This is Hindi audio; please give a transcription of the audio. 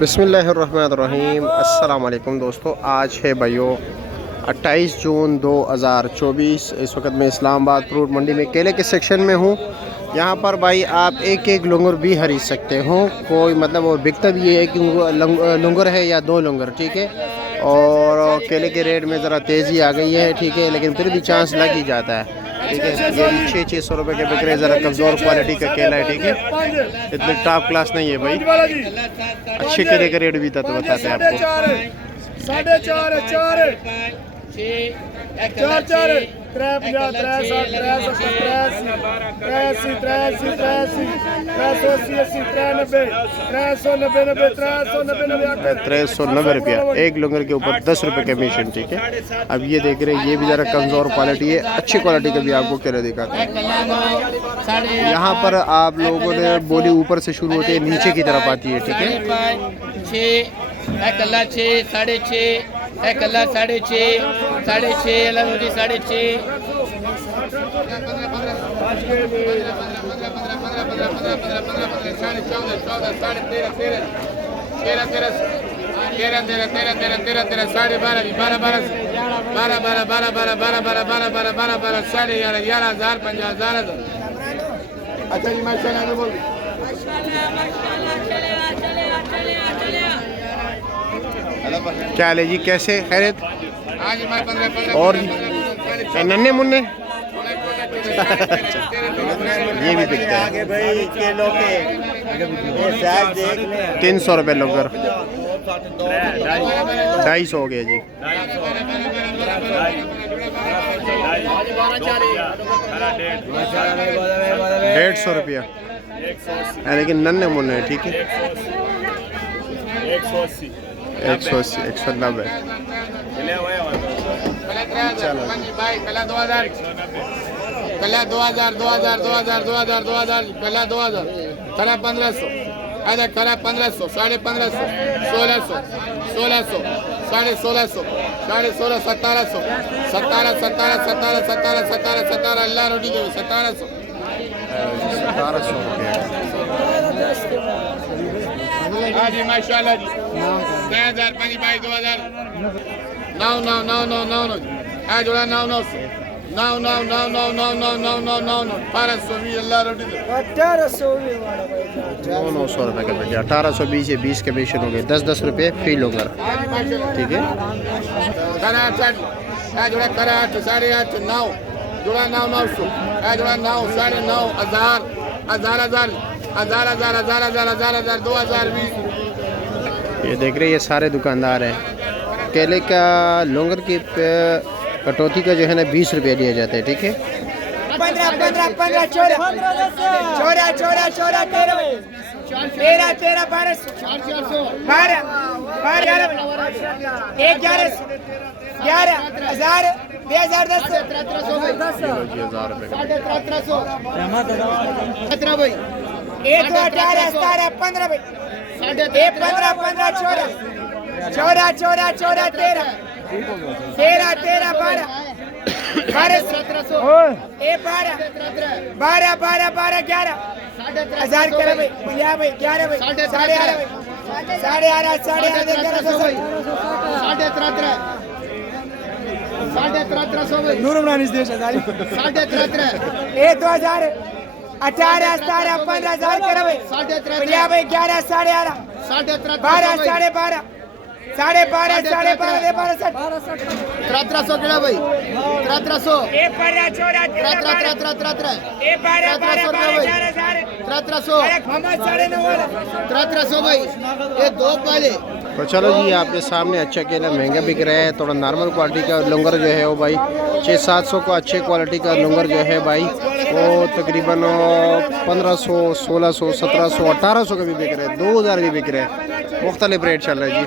बिस्मिल्लाहिर्रहमानिर्रहीम। अस्सलाम वालेकुम दोस्तों, आज है भाइयों 28 जून 2024। इस वक्त मैं इस्लामाबाद फ्रूट मंडी में केले के सेक्शन में हूँ। यहाँ पर भाई आप एक एक लंगर भी खरीद सकते हो, कोई मतलब और बिकता भी है कि लंगर है या दो लंगर, ठीक है। और केले के रेट में ज़रा तेज़ी आ गई है, ठीक है, लेकिन फिर भी चांस लग ही जाता है, ठीक है। ये भी 600 रुपये के बिक रहे हैं, ज़रा कमज़ोर क्वालिटी का केला है, ठीक है, इतने टॉप क्लास नहीं है भाई। अच्छे केले का रेट भी था तो बताते हैं आपको। 390 रुपया एक लंगर के ऊपर 10 रुपये कमीशन, ठीक है। अब ये देख रहे हैं, ये भी ज़रा कमज़ोर क्वालिटी है, अच्छी क्वालिटी का भी आपको केले दिखाते हैं। यहाँ पर आप लोगों ने बोली ऊपर से शुरू होती है, नीचे की तरफ आती है, ठीक है। 6 6.5 एक अल्लाह 6.5 6.5 अल्लाह 6.5 क्या ले जी, कैसे खैरियत? और नन्हे मुन्ने ये भी बिकता है। 300 रुपये लंगर, 250 हो गया जी। 150 रुपया, लेकिन नन्हे मुन्ने, ठीक है। 180 190। चलो कला 2000 कला 2000 खरा 1500 अरे खरा 1500 1550 1600 1600 1650 1600 1700 17 अल्लाह रोटी दे 1700 हाँ जी माशाल्लाह जी। 9000 पानी भाई 2000 9 आ जोड़ा 9 1820 अल्लाह रोटी दे 900 रुपये का बेटा, 1820 से 20 कमीशन हो गए, 10 रुपये फी लंगर, ठीक है। करा 8 आ जोड़ा करा 8 8.5 9 जोड़ा 900 आ जोड़ा 9 9.5 1000 2020। ये देख रहे हैं, ये सारे दुकानदार हैं। केले का लंगर की कटौती का जो है ना 20 रुपये दिया जाता है, ठीक है। 15 13 तो चलो जी, आपके सामने अच्छा केला महंगा बिक रहा है। थोड़ा नॉर्मल क्वालिटी का लंगर जो है वो भाई 600-700 का, अच्छे क्वालिटी का लंगर जो है भाई वो तकरीबन 1500 1600 1700 1800 का भी बिक रहे हैं, 2000 भी बिक रहे हैं। मुख्तलिफ रेट चल रहा है जी।